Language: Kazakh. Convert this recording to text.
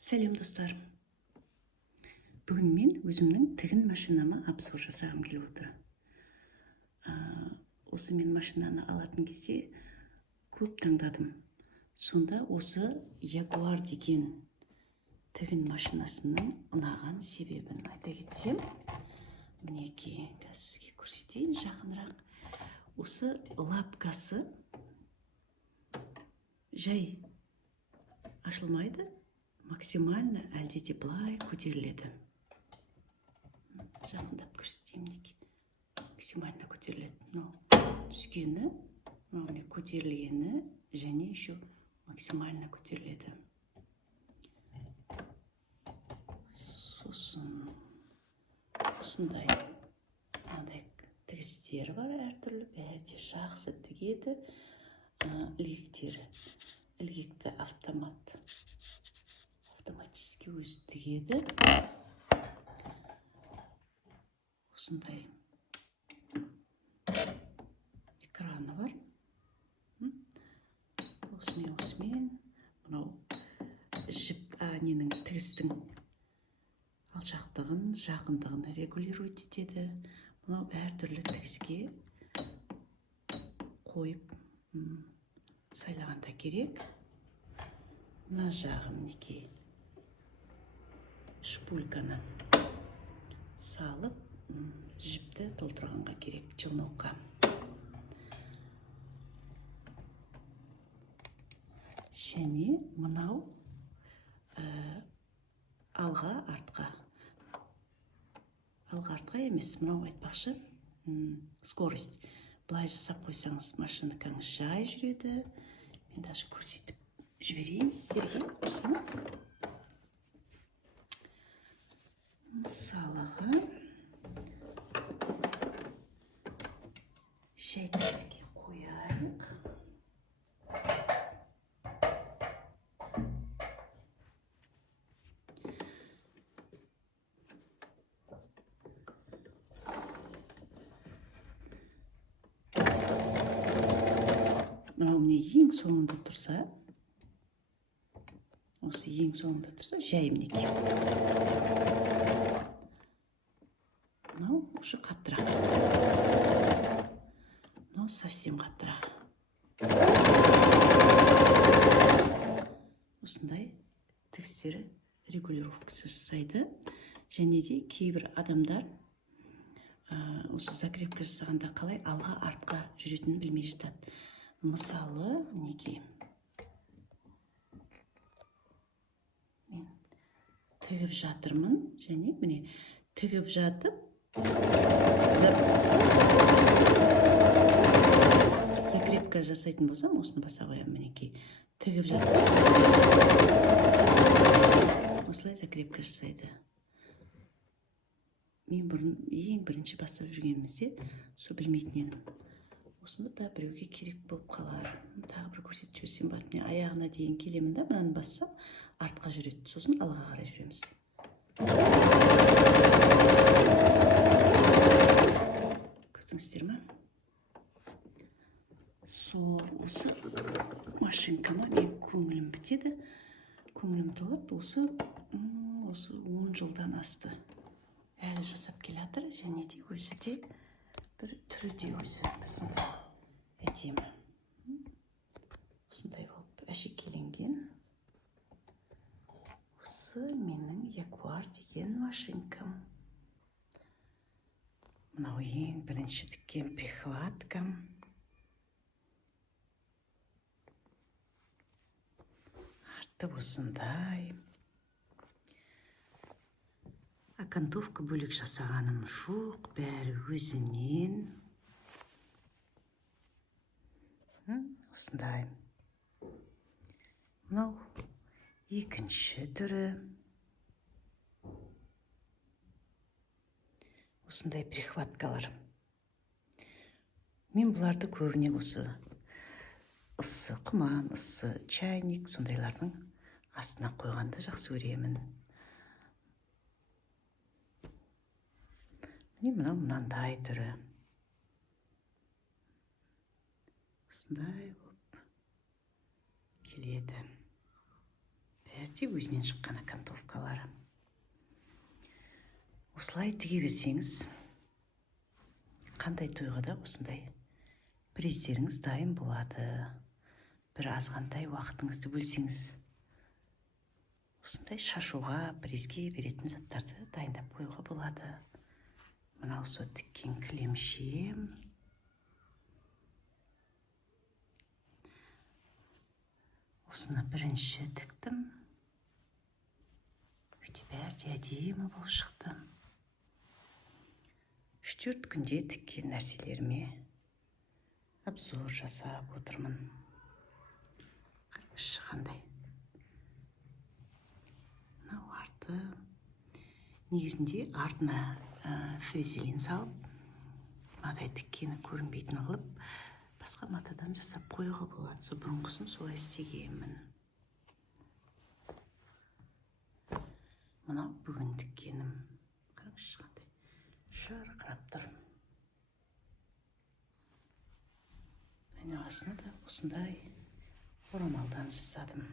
Сәлем достар. Бүгін мен өзімнің тігін машинама обзор жасағым келіп отыр. Осы мен машинаны алатын кезде көп таңдадым. Сонда осы Jaguar деген тігін машинасының ұнаған себебін айта кетсем, мінекей, сізге көрсетейін жақынырақ. Осы лапкасы жай ашылмайды, максимально әлде былай көтеріледі. Жақындап көрсетейін, мінекей. Максимально көтеріледі. Түскені, көтерілгені және еще максимально көтеріледі. Сосын осындай тігістері бар әртүрлі, бәрі жақсы тігеді. Ілгектері, ілгекті автоматически өзі тігеді. Осындай экраны бар. Осымен мынау жіп тігістің алшақтығын, жақындығын регулировать етеді. Мынау әртүрлі тігіске қойып сайлағанда керек. Мына жағы мінекей шпульканы салып жіпті толтырғанға керек, челнокқа. Және мынау алға артқа емес, мынау айтпақшы скорость. Былай жасап қойсаңыз, машинкаңыз жай жүреді. Мен даже көрсетіп жіберейін сіздерге. Мысалыға жай тізге қояйық. Мынау міне ең соңында тұрса, жай мінекей. Мынау ұшы қаттырақ. Мынау совсем қаттырақ. Осындай тігістері регулировкасы жасайды. Және де кейбір адамдар осы закрепка жасағанда қалай алға артқа жүретінін білмей жатады. Мысалы, мінекей, мен тігіп жатырмын, және міне тігіп жатып, закрепка жасайтын болсам, осыны баса қоямын, мінекей. Тігіп жатып, осылай закрепка жасайды. Мен ең бірінші бастап жүргенімізде сол білмейтін едім. Осында да біреуге керек болып қалар. Тағы бір көрсетіп жіберсем бар. Мен аяғына дейін келемін да, мынаны бассам артқа жүреді. Сосын алға қарай жүреміз. Көрдіңіздер ме? Осы машинкама мен көңілім бітеді. Көңілім толады. Осы 10 жылдан асты. Әлі жасап келатыр, және де өзі де бір түрі де өзі бір сондай әдемі. Осындай болып әшекейленген. Осы менің Jaguar деген машинкам. Мынау ең бірінші тіккен прихваткам. Арты осындай. Окантовка бөлек жасағаным жоқ, бәрі өзінен. Осындай. Мынау екінші түрі. Осындай прихваткалар. Мен бұларды көбіне осы ысы құман, ысы чайник, сондайлардың астына қойғанды жақсы көремін. Мынау мынандай түрі. Осындай болып келеді. бәрі өзінен шыққан окантовкалары. Осылай тіге берсеңіз, қандай тойға да осындай презеріңіз дайын болады. Бір азғантай уақытыңызды бөлсеңіз, осындай шашуға, презге беретін заттарды дайындап қоюға болады. Мынау осы тіккен кілемшем. Осыны бірінші тіктім. Өте бәрі де әдемі болып шықты. 3-4 күнде тіккен нәрселеріме обзор жасап отырмын. Қараңызшы қандай. Мынау арты. Негізінде артына фрезелин салып, мадай тіккені көрінбейтін қылып, басқа матадан жасап қоюға болады. Сол бұрынғысын солай істегенмін. Мынау бүгін тіккенім. Қараңызшы қандай жарқырап тұр. Айналасына да осындай орамалдан жасадым.